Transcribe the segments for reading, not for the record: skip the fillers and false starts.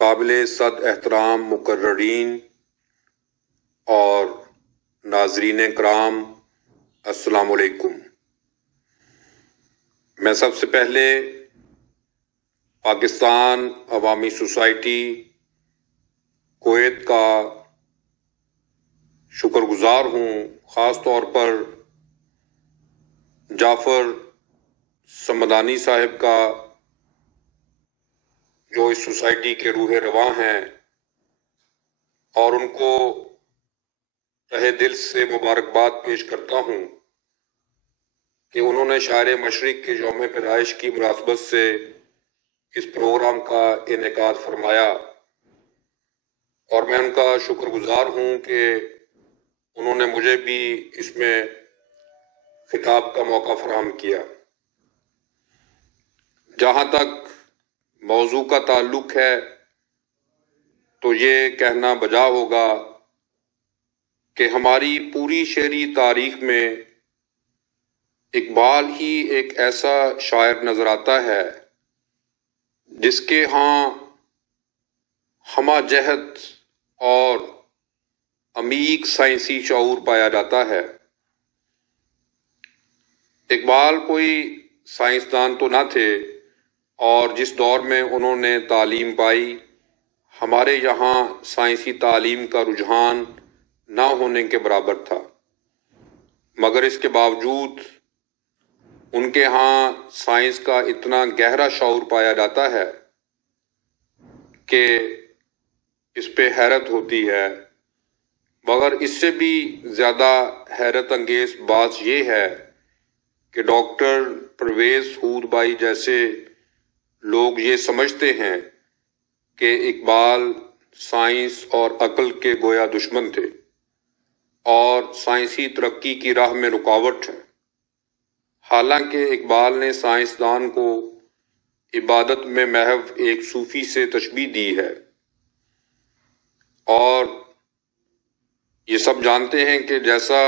قابل صد احترام مقررین اور ناظرین کرام، السلام علیکم۔ میں سب سے پہلے پاکستان عوامی سوسائٹی کویت کا شکر گزار ہوں، خاص طور پر جعفر سمدانی صاحب کا، جو اس سوسائٹی کے روح رواں ہیں، اور ان کو تہہ دل سے مبارکباد پیش کرتا ہوں کہ انہوں نے شاعر مشرق کے یوم پیدائش کی مناسبت سے اس پروگرام کا انعقاد فرمایا، اور میں ان کا شکر گزار ہوں کہ انہوں نے مجھے بھی اس میں خطاب کا موقع فراہم کیا۔ جہاں تک موضوع کا تعلق ہے تو یہ کہنا بجا ہوگا کہ ہماری پوری شعری تاریخ میں اقبال ہی ایک ایسا شاعر نظر آتا ہے جس کے ہاں ہمہ جہت اور عمیق سائنسی شعور پایا جاتا ہے۔ اقبال کوئی سائنسدان تو نہ تھے، اور جس دور میں انہوں نے تعلیم پائی، ہمارے یہاں سائنسی تعلیم کا رجحان نہ ہونے کے برابر تھا، مگر اس کے باوجود ان کے ہاں سائنس کا اتنا گہرا شعور پایا جاتا ہے کہ اس پہ حیرت ہوتی ہے۔ مگر اس سے بھی زیادہ حیرت انگیز بات یہ ہے کہ ڈاکٹر پرویز ہود بھائی جیسے لوگ یہ سمجھتے ہیں کہ اقبال سائنس اور عقل کے گویا دشمن تھے اور سائنسی ترقی کی راہ میں رکاوٹ ہے، حالانکہ اقبال نے سائنسدان کو عبادت میں محو ایک صوفی سے تشبیہ دی ہے۔ اور یہ سب جانتے ہیں کہ جیسا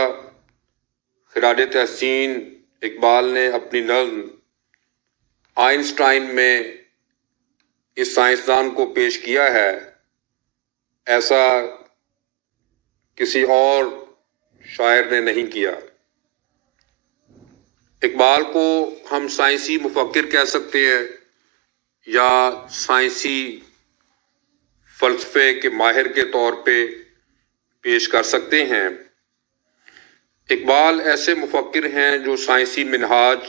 خراج تحسین اقبال نے اپنی نظم آئنسٹائن میں اس سائنسدان کو پیش کیا ہے، ایسا کسی اور شاعر نے نہیں کیا۔ اقبال کو ہم سائنسی مفکر کہہ سکتے ہیں یا سائنسی فلسفے کے ماہر کے طور پہ پیش کر سکتے ہیں۔ اقبال ایسے مفکر ہیں جو سائنسی منہاج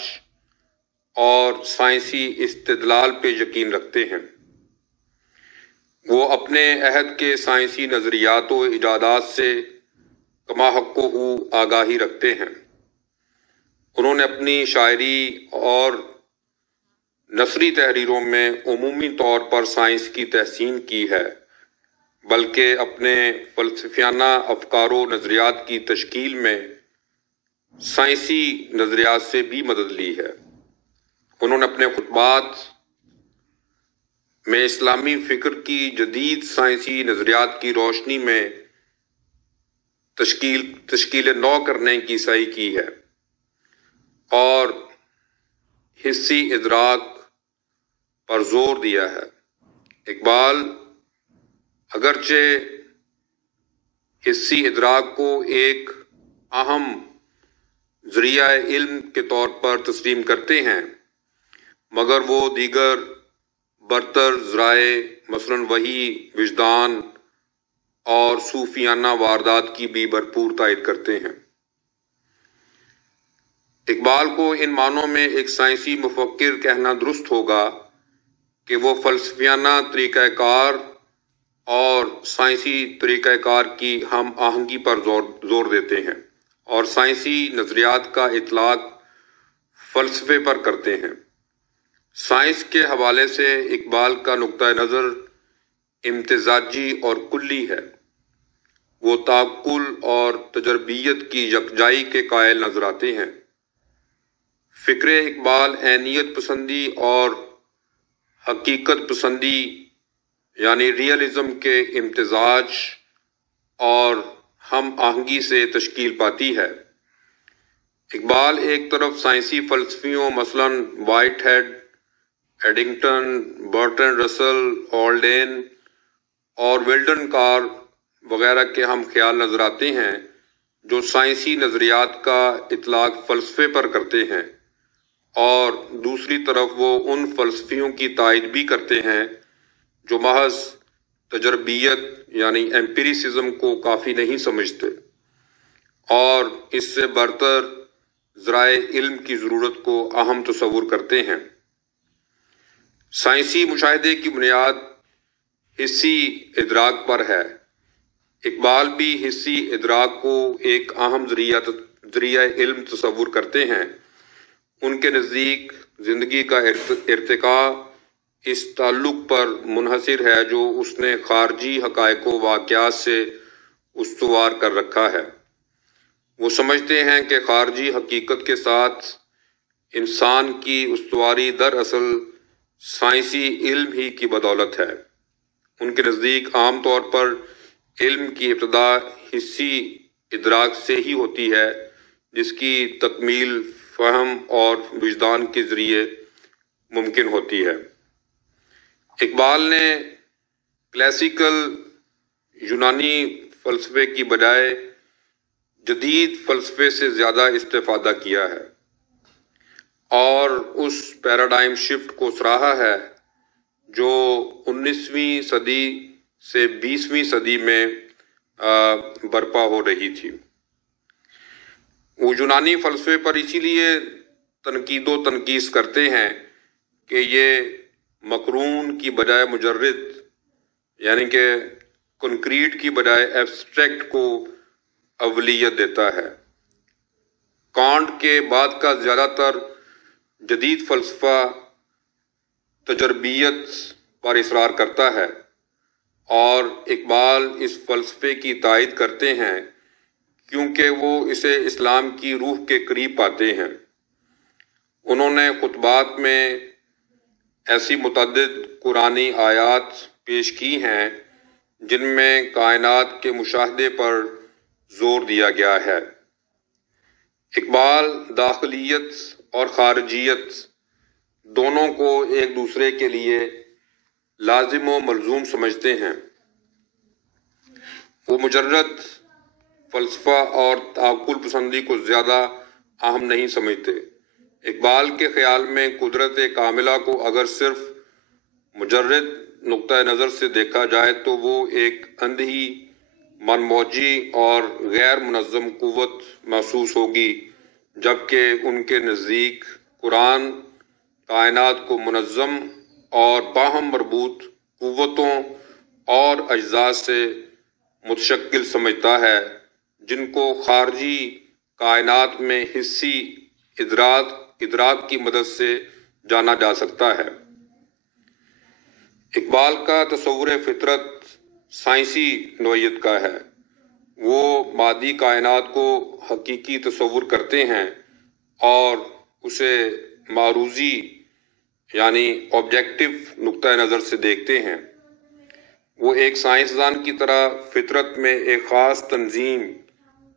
اور سائنسی استدلال پہ یقین رکھتے ہیں۔ وہ اپنے عہد کے سائنسی نظریات و ایجادات سے کما حق و آگاہی رکھتے ہیں۔ انہوں نے اپنی شاعری اور نثری تحریروں میں عمومی طور پر سائنس کی تحسین کی ہے، بلکہ اپنے فلسفیانہ افکار و نظریات کی تشکیل میں سائنسی نظریات سے بھی مدد لی ہے۔ انہوں نے اپنے خطبات میں اسلامی فکر کی جدید سائنسی نظریات کی روشنی میں تشکیل نو کرنے کی سعی کی ہے، اور حسی ادراک پر زور دیا ہے۔ اقبال اگرچہ حسی ادراک کو ایک اہم ذریعہ علم کے طور پر تسلیم کرتے ہیں، مگر وہ دیگر برتر ذرائع مثلاً وحی، وجدان اور صوفیانہ واردات کی بھی بھرپور تائید کرتے ہیں۔ اقبال کو ان معنوں میں ایک سائنسی مفکر کہنا درست ہوگا کہ وہ فلسفیانہ طریقہ کار اور سائنسی طریقہ کار کی ہم آہنگی پر زور دیتے ہیں، اور سائنسی نظریات کا اطلاق فلسفے پر کرتے ہیں۔ سائنس کے حوالے سے اقبال کا نقطہ نظر امتزاجی اور کلی ہے۔ وہ تعقل اور تجربیت کی یکجائی کے قائل نظر آتے ہیں۔ فکر اقبال عینیت پسندی اور حقیقت پسندی یعنی ریئلزم کے امتزاج اور ہم آہنگی سے تشکیل پاتی ہے۔ اقبال ایک طرف سائنسی فلسفیوں مثلاً وائٹ ہیڈ، ایڈنگٹن، برٹرینڈ رسل، ہالڈین اور ویلڈن کار وغیرہ کے ہم خیال نظر آتے ہیں جو سائنسی نظریات کا اطلاق فلسفے پر کرتے ہیں، اور دوسری طرف وہ ان فلسفیوں کی تائید بھی کرتے ہیں جو محض تجربیت یعنی ایمپیریسزم کو کافی نہیں سمجھتے اور اس سے برتر ذرائع علم کی ضرورت کو اہم تصور کرتے ہیں۔ سائنسی مشاہدے کی بنیاد حسی ادراک پر ہے۔ اقبال بھی حسی ادراک کو ایک اہم ذریعہ علم تصور کرتے ہیں۔ ان کے نزدیک زندگی کا ارتقاء اس تعلق پر منحصر ہے جو اس نے خارجی حقائق و واقعات سے استوار کر رکھا ہے۔ وہ سمجھتے ہیں کہ خارجی حقیقت کے ساتھ انسان کی استواری دراصل سائنسی علم ہی کی بدولت ہے۔ ان کے نزدیک عام طور پر علم کی ابتدا حسی ادراک سے ہی ہوتی ہے، جس کی تکمیل فہم اور وجدان کے ذریعے ممکن ہوتی ہے۔ اقبال نے کلاسیکل یونانی فلسفے کی بجائے جدید فلسفے سے زیادہ استفادہ کیا ہے اور اس پیراڈائم شفٹ کو سراہا ہے جو 19ویں صدی سے 20ویں صدی میں برپا ہو رہی تھی۔ وہ یونانی فلسفے پر اسی لیے تنقید و تنقیص کرتے ہیں کہ یہ مقرون کی بجائے مجرد یعنی کہ کنکریٹ کی بجائے ایبسٹریکٹ کو اولیت دیتا ہے۔ کانٹ کے بعد کا زیادہ تر جدید فلسفہ تجربیت پر اصرار کرتا ہے اور اقبال اس فلسفے کی تائید کرتے ہیں کیونکہ وہ اسے اسلام کی روح کے قریب پاتے ہیں۔ انہوں نے خطبات میں ایسی متعدد قرآنی آیات پیش کی ہیں جن میں کائنات کے مشاہدے پر زور دیا گیا ہے۔ اقبال داخلیت اور خارجیت دونوں کو ایک دوسرے کے لیے لازم و ملزوم سمجھتے ہیں۔ وہ مجرد فلسفہ اور تعقل پسندی کو زیادہ اہم نہیں سمجھتے۔ اقبال کے خیال میں قدرت کاملہ کو اگر صرف مجرد نقطہ نظر سے دیکھا جائے تو وہ ایک اندھی، منموجی اور غیر منظم قوت محسوس ہوگی، جبکہ ان کے نزدیک قرآن کائنات کو منظم اور باہم مربوط قوتوں اور اجزاء سے متشکل سمجھتا ہے جن کو خارجی کائنات میں حسی ادراک کی مدد سے جانا جا سکتا ہے۔ اقبال کا تصور فطرت سائنسی نوعیت کا ہے۔ وہ مادی کائنات کو حقیقی تصور کرتے ہیں اور اسے معروضی یعنی آبجیکٹو نقطہ نظر سے دیکھتے ہیں۔ وہ ایک سائنسدان کی طرح فطرت میں ایک خاص تنظیم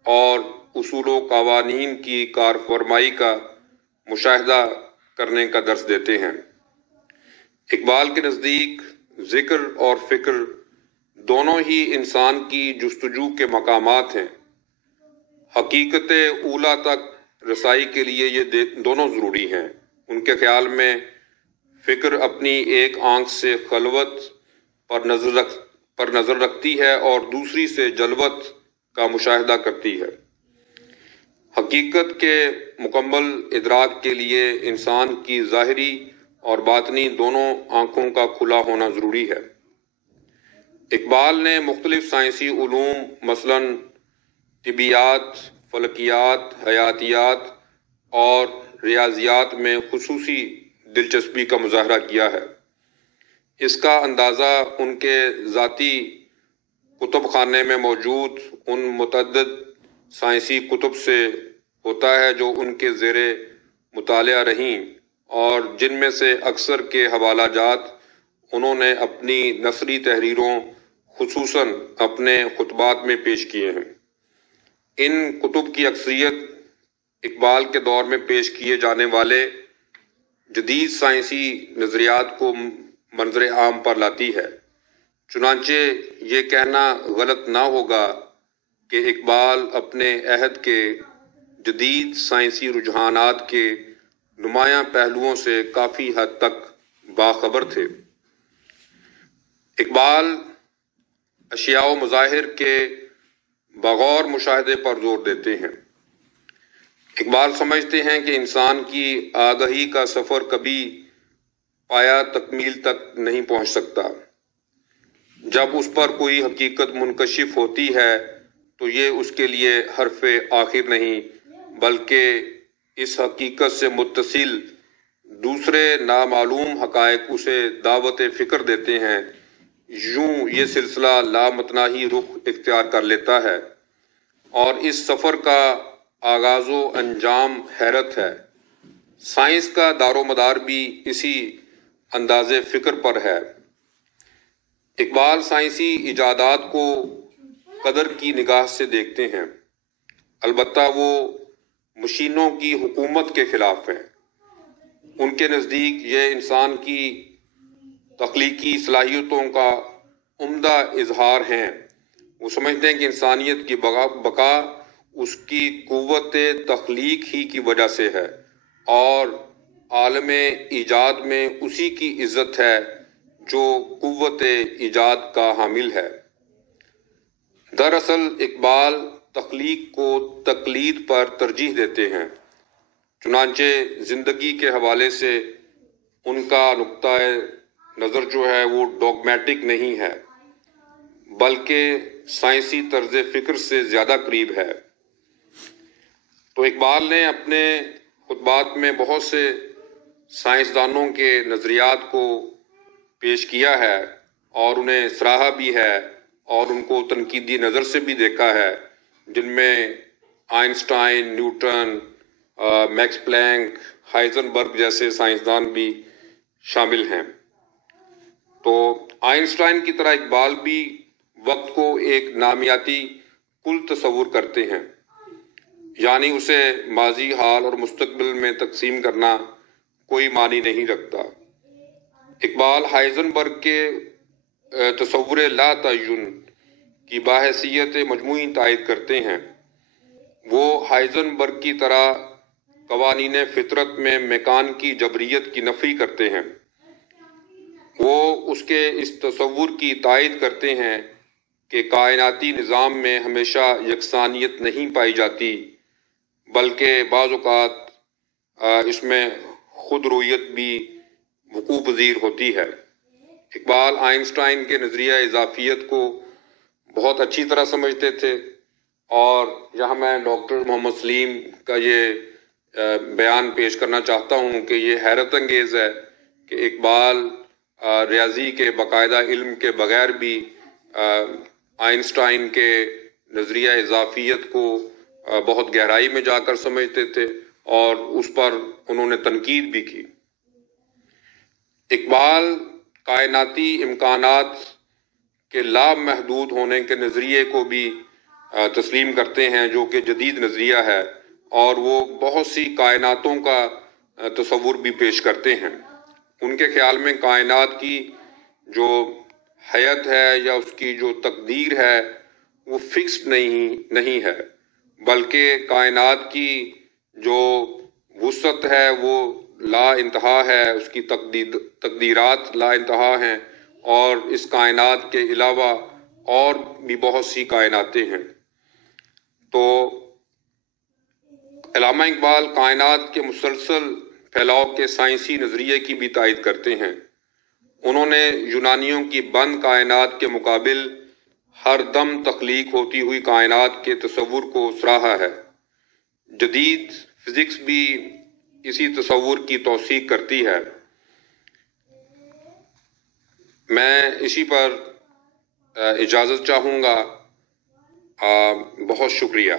اور اصول و قوانین کی کارفرمائی کا مشاہدہ کرنے کا درس دیتے ہیں۔ اقبال کے نزدیک ذکر اور فکر دونوں ہی انسان کی جستجو کے مقامات ہیں۔ حقیقت اولیٰ تک رسائی کے لیے یہ دونوں ضروری ہیں۔ ان کے خیال میں فکر اپنی ایک آنکھ سے خلوت پر نظر رکھتی ہے اور دوسری سے جلوت کا مشاہدہ کرتی ہے۔ حقیقت کے مکمل ادراک کے لیے انسان کی ظاہری اور باطنی دونوں آنکھوں کا کھلا ہونا ضروری ہے۔ اقبال نے مختلف سائنسی علوم مثلاً طبیعیات، فلکیات، حیاتیات اور ریاضیات میں خصوصی دلچسپی کا مظاہرہ کیا ہے۔ اس کا اندازہ ان کے ذاتی کتب خانے میں موجود ان متعدد سائنسی کتب سے ہوتا ہے جو ان کے زیر مطالعہ رہیں اور جن میں سے اکثر کے حوالہ جات انہوں نے اپنی نثری تحریروں خصوصاً اپنے خطبات میں پیش کیے ہیں۔ ان کتب کی اکثریت اقبال کے دور میں پیش کیے جانے والے جدید سائنسی نظریات کو منظر عام پر لاتی ہے۔ چنانچہ یہ کہنا غلط نہ ہوگا کہ اقبال اپنے عہد کے جدید سائنسی رجحانات کے نمایاں پہلوؤں سے کافی حد تک باخبر تھے۔ اقبال اشیاء و مظاہر کے بغور مشاہدے پر زور دیتے ہیں۔ اقبال سمجھتے ہیں کہ انسان کی آگہی کا سفر کبھی پایا تکمیل تک نہیں پہنچ سکتا۔ جب اس پر کوئی حقیقت منکشف ہوتی ہے تو یہ اس کے لیے حرف آخر نہیں، بلکہ اس حقیقت سے متصل دوسرے نامعلوم حقائق اسے دعوت فکر دیتے ہیں۔ یوں یہ سلسلہ لامتناہی رخ اختیار کر لیتا ہے اور اس سفر کا آغاز و انجام حیرت ہے۔ سائنس کا دار و مدار بھی اسی انداز فکر پر ہے۔ اقبال سائنسی ایجادات کو قدر کی نگاہ سے دیکھتے ہیں، البتہ وہ مشینوں کی حکومت کے خلاف ہیں۔ ان کے نزدیک یہ انسان کی تخلیقی صلاحیتوں کا عمدہ اظہار ہیں۔ وہ سمجھتے ہیں کہ انسانیت کی بقا اس کی قوت تخلیق ہی کی وجہ سے ہے اور عالم ایجاد میں اسی کی عزت ہے جو قوت ایجاد کا حامل ہے۔ دراصل اقبال تخلیق کو تقلید پر ترجیح دیتے ہیں، چنانچہ زندگی کے حوالے سے ان کا نقطہ نظر جو ہے وہ ڈوگمیٹک نہیں ہے، بلکہ سائنسی طرز فکر سے زیادہ قریب ہے۔ تو اقبال نے اپنے خطبات میں بہت سے سائنسدانوں کے نظریات کو پیش کیا ہے اور انہیں سراہا بھی ہے اور ان کو تنقیدی نظر سے بھی دیکھا ہے، جن میں Einstein, Newton, Max Planck, Heisenberg جیسے سائنسدان بھی شامل ہیں۔ تو آئنسٹائن کی طرح اقبال بھی وقت کو ایک نامیاتی کل تصور کرتے ہیں، یعنی اسے ماضی، حال اور مستقبل میں تقسیم کرنا کوئی معنی نہیں رکھتا۔ اقبال ہائزنبرگ کے تصور لا تعین کی باحثیت مجموعی تائید کرتے ہیں۔ وہ ہائزنبرگ کی طرح قوانین فطرت میں میکان کی جبریت کی نفی کرتے ہیں۔ وہ اس کے اس تصور کی تائید کرتے ہیں کہ کائناتی نظام میں ہمیشہ یکسانیت نہیں پائی جاتی، بلکہ بعض اوقات اس میں خود رویت بھی وقوع پذیر ہوتی ہے۔ اقبال آئنسٹائن کے نظریہ اضافیت کو بہت اچھی طرح سمجھتے تھے، اور یہاں میں ڈاکٹر محمد سلیم کا یہ بیان پیش کرنا چاہتا ہوں کہ یہ حیرت انگیز ہے کہ اقبال ریاضی کے باقاعدہ علم کے بغیر بھی آئنسٹائن کے نظریہ اضافیت کو بہت گہرائی میں جا کر سمجھتے تھے اور اس پر انہوں نے تنقید بھی کی۔ اقبال کائناتی امکانات کے لامحدود ہونے کے نظریے کو بھی تسلیم کرتے ہیں، جو کہ جدید نظریہ ہے، اور وہ بہت سی کائناتوں کا تصور بھی پیش کرتے ہیں۔ ان کے خیال میں کائنات کی جو حیت ہے یا اس کی جو تقدیر ہے وہ فکسڈ نہیں ہے، بلکہ کائنات کی جو وسعت ہے وہ لا انتہا ہے، اس کی تقدیرات لا انتہا ہیں، اور اس کائنات کے علاوہ اور بھی بہت سی کائناتیں ہیں۔ تو علامہ اقبال کائنات کے مسلسل پھیلاؤ کے سائنسی نظریے کی بھی تائید کرتے ہیں۔ انہوں نے یونانیوں کی بند کائنات کے مقابل ہر دم تخلیق ہوتی ہوئی کائنات کے تصور کو سراہا ہے۔ جدید فزکس بھی اسی تصور کی توثیق کرتی ہے۔ میں اسی پر اجازت چاہوں گا۔ بہت شکریہ۔